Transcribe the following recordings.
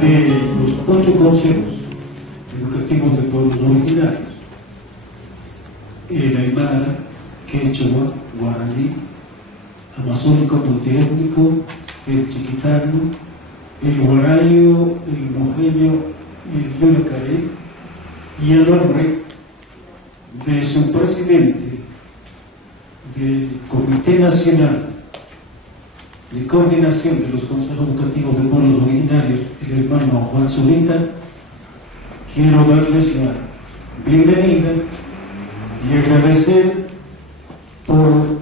de los 8 consejos educativos de pueblos originarios: el Aymara, Quechua, Guaraní, Amazónico multiétnico, el Chiquitano, el Guarayo, el Mojeño y el Yuracaré, y el nombre de su presidente del Comité Nacional de Coordinación de los Consejos Educativos de Pueblos Originarios, el hermano Juan Zurita, quiero darles la bienvenida y agradecer por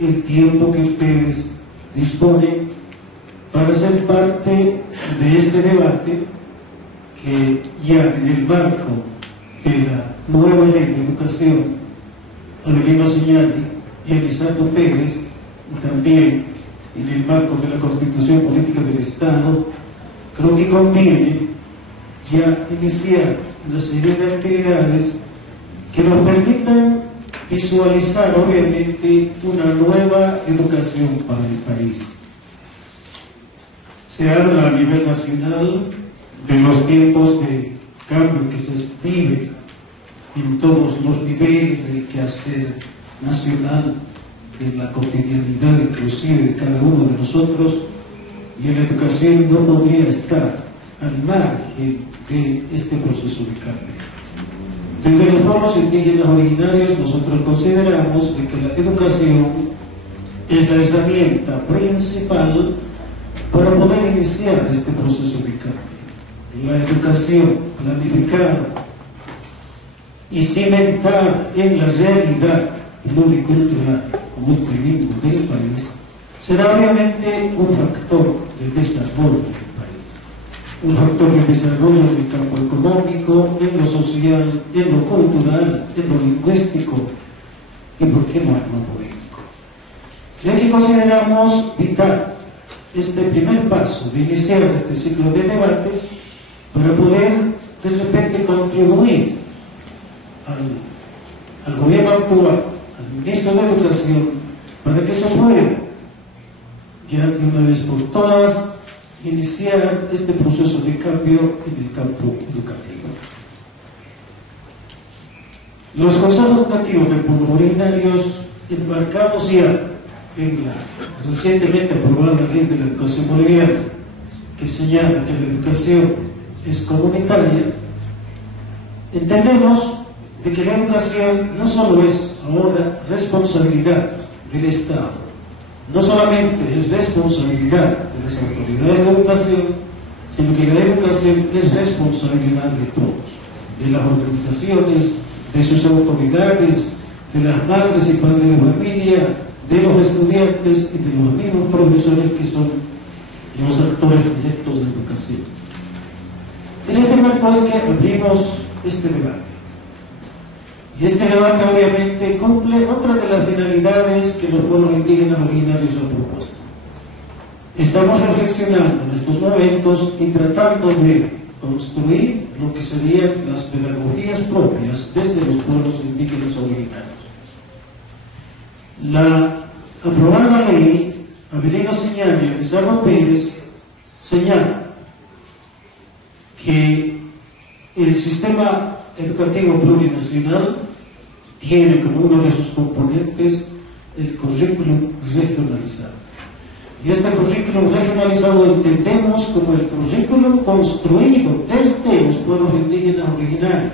el tiempo que ustedes disponen para ser parte de este debate que ya en el marco de la nueva ley de educación, Avelino Señali y Elizardo Pérez, y también en el marco de la Constitución Política del Estado, creo que conviene ya iniciar una serie de actividades que nos permitan visualizar obviamente una nueva educación para el país. Se habla a nivel nacional de los tiempos de cambio que se vive en todos los niveles del quehacer nacional, de la cotidianidad inclusive de cada uno de nosotros, y la educación no podría estar al margen de este proceso de cambio. Desde los pueblos indígenas originarios nosotros consideramos de que la educación es la herramienta principal para poder iniciar este proceso de cambio. La educación planificada y cimentada en la realidad pluricultural multilingüe del país será obviamente un factor de desarrollo del país, un factor de desarrollo en el campo económico, en lo social, en lo cultural, en lo lingüístico y, por qué no, en lo político. Ya que consideramos vital este primer paso de iniciar este ciclo de debates para poder de repente contribuir al gobierno actual, al ministro de Educación, para que se pueda ya de una vez por todas iniciar este proceso de cambio en el campo educativo. Los consejos educativos de pueblos originarios, embarcados ya en la recientemente aprobada ley de la educación boliviana, que señala que la educación es comunitaria, entendemos de que la educación no solo es ahora responsabilidad del Estado, no solamente es responsabilidad de las autoridades de educación, sino que la educación es responsabilidad de todos, de las organizaciones, de sus autoridades, de las madres y padres de familia, de los estudiantes y de los mismos profesores que son los actores directos de educación. En este marco es que abrimos este debate. Y este debate obviamente cumple otra de las finalidades que los pueblos indígenas originarios han propuesto. Estamos reflexionando en estos momentos y tratando de construir lo que serían las pedagogías propias desde los pueblos indígenas originarios. La aprobada ley Avelino Señali y Elizardo Pérez señala que el sistema educativo plurinacional tiene como uno de sus componentes el currículum regionalizado. Y este currículum regionalizado entendemos como el currículum construido desde los pueblos indígenas originarios,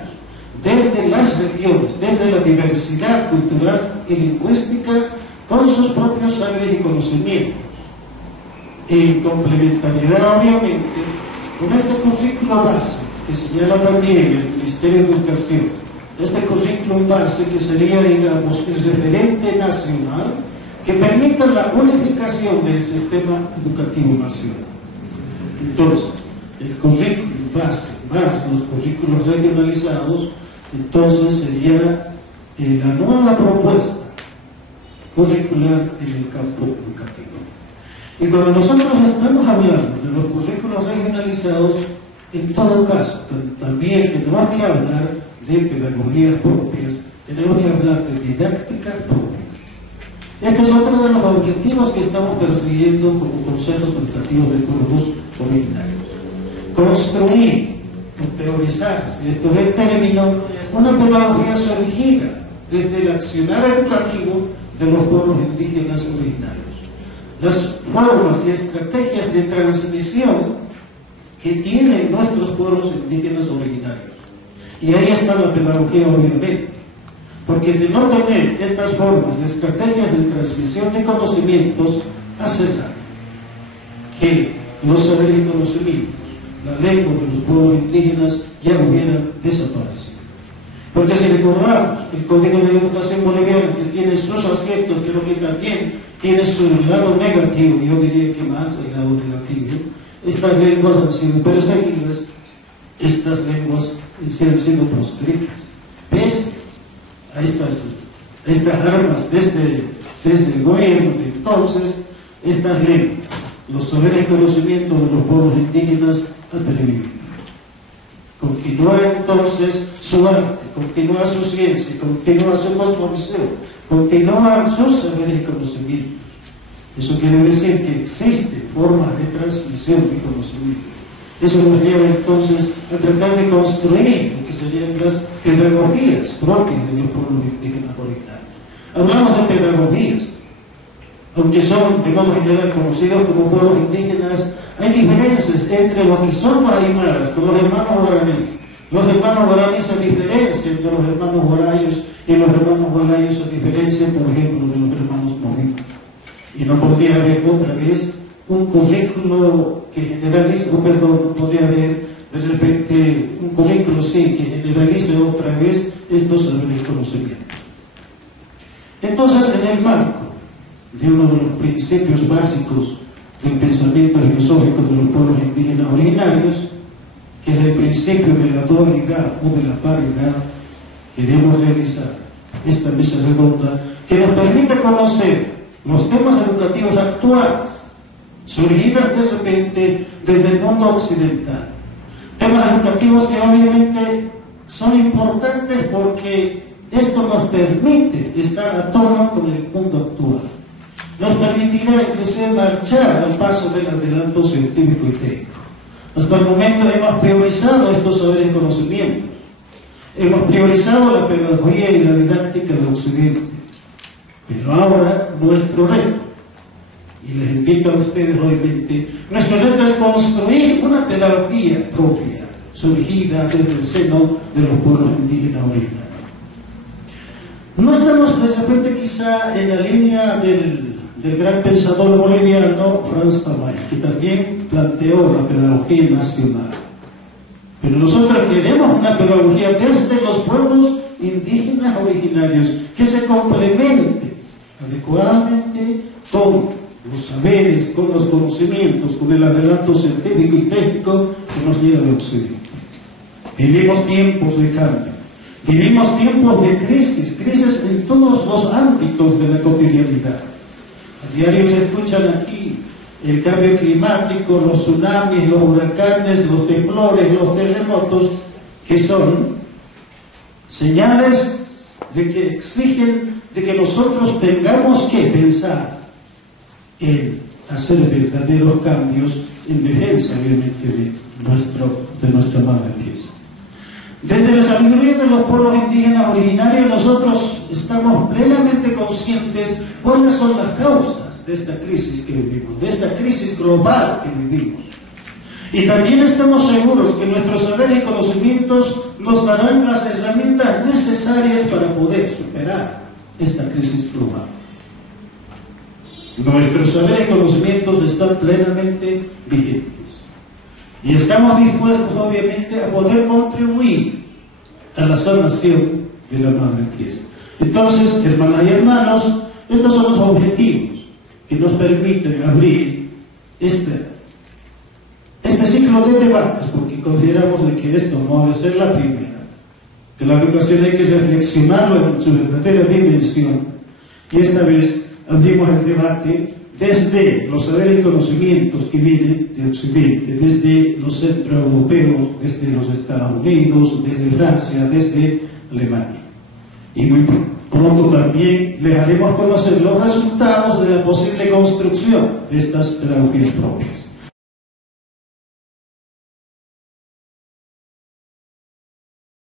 desde las regiones, desde la diversidad cultural y lingüística, con sus propios saberes y conocimientos. En complementariedad, obviamente, con este currículum base que señala también el Ministerio de Educación, este currículum base que sería, digamos, el referente nacional que permita la unificación del sistema educativo nacional. Entonces, el currículum base más los currículos regionalizados, entonces sería la nueva propuesta curricular en el campo educativo. Y cuando nosotros estamos hablando de los currículos regionalizados, en todo caso, también tenemos que hablar de pedagogías propias, tenemos que hablar de didáctica propia. Este es otro de los objetivos que estamos persiguiendo como consejos educativos de pueblos originarios. construir o teorizarse, esto es el término, una pedagogía surgida desde el accionar educativo de los pueblos indígenas originarios. Las formas y estrategias de transmisión que tienen nuestros pueblos indígenas originarios. Y ahí está la pedagogía, obviamente. Porque de no tener estas formas de estrategias de transmisión de conocimientos, hace daño que los saberes y conocimientos, la lengua de los pueblos indígenas ya hubieran desaparecido. Porque si recordamos el Código de la Educación Boliviana, que tiene sus aciertos, pero que también tiene su lado negativo, yo diría que más el lado negativo, estas lenguas han sido perseguidas, estas lenguas se han sido proscritas. Pese a estas armas desde el gobierno de entonces, estas lenguas, los saberes y conocimientos de los pueblos indígenas han pervivido. Continúa entonces su arte, continúa su ciencia, continúa su cosmovisión, continúan sus saberes y conocimientos. Eso quiere decir que existen formas de transmisión de conocimiento. Eso nos lleva entonces a tratar de construir lo que serían las pedagogías propias de los pueblos indígenas originarios. Hablamos de pedagogías, aunque son de modo general conocidos como pueblos indígenas, hay diferencias entre lo que son los aymaras con los hermanos guaraníes. Los hermanos guaraníes se diferencian de los hermanos guarayos y los hermanos guarayos se diferencian, por ejemplo, de los hermanos movidos. Y no podría haber otra vez un currículo que generalice, no podría haber de repente un currículo sí, que generalice otra vez estos saberes y conocimientos. Entonces, en el marco de uno de los principios básicos del pensamiento filosófico de los pueblos indígenas originarios, que es el principio de la dualidad o de la paridad, queremos realizar esta mesa redonda que nos permita conocer los temas educativos actuales, surgidas de repente desde el mundo occidental. Temas educativos que obviamente son importantes porque esto nos permite estar a tono con el mundo actual. Nos permitirá inclusive marchar al paso del adelanto científico y técnico. Hasta el momento hemos priorizado estos saberes y conocimientos. Hemos priorizado la pedagogía y la didáctica de Occidente. Pero ahora nuestro reto, y les invito a ustedes obviamente, nuestro reto es construir una pedagogía propia, surgida desde el seno de los pueblos indígenas originarios. No estamos de repente quizá en la línea del gran pensador boliviano Franz Tamay, que también planteó la pedagogía nacional. Pero nosotros queremos una pedagogía desde los pueblos indígenas originarios que se complemente adecuadamente con los saberes, con los conocimientos, con el adelanto científico y técnico que nos llega de Occidente. Vivimos tiempos de cambio, vivimos tiempos de crisis en todos los ámbitos de la cotidianidad. A diario se escuchan aquí el cambio climático, los tsunamis, los huracanes, los temblores, los terremotos, que son señales de que exigen de que nosotros tengamos que pensar en hacer verdaderos cambios en defensa, obviamente, de nuestra madre tierra. Desde la sabiduría de los pueblos indígenas originarios, nosotros estamos plenamente conscientes cuáles son las causas de esta crisis que vivimos, de esta crisis global que vivimos. Y también estamos seguros que nuestros saberes y conocimientos nos darán las herramientas necesarias para poder superar esta crisis global. Nuestros saberes y conocimientos están plenamente vigentes. Y estamos dispuestos, obviamente, a poder contribuir a la sanación de la madre tierra. Entonces, hermanas y hermanos, estos son los objetivos que nos permiten abrir este ciclo de debates, porque consideramos de que esto no ha de ser la primera, que la educación hay que reflexionarlo en su verdadera dimensión, y esta vez abrimos el debate desde los saberes y conocimientos que vienen de Occidente, desde los centroeuropeos, desde los Estados Unidos, desde Francia, desde Alemania. Y muy pronto también les haremos conocer los resultados de la posible construcción de estas pedagogías propias.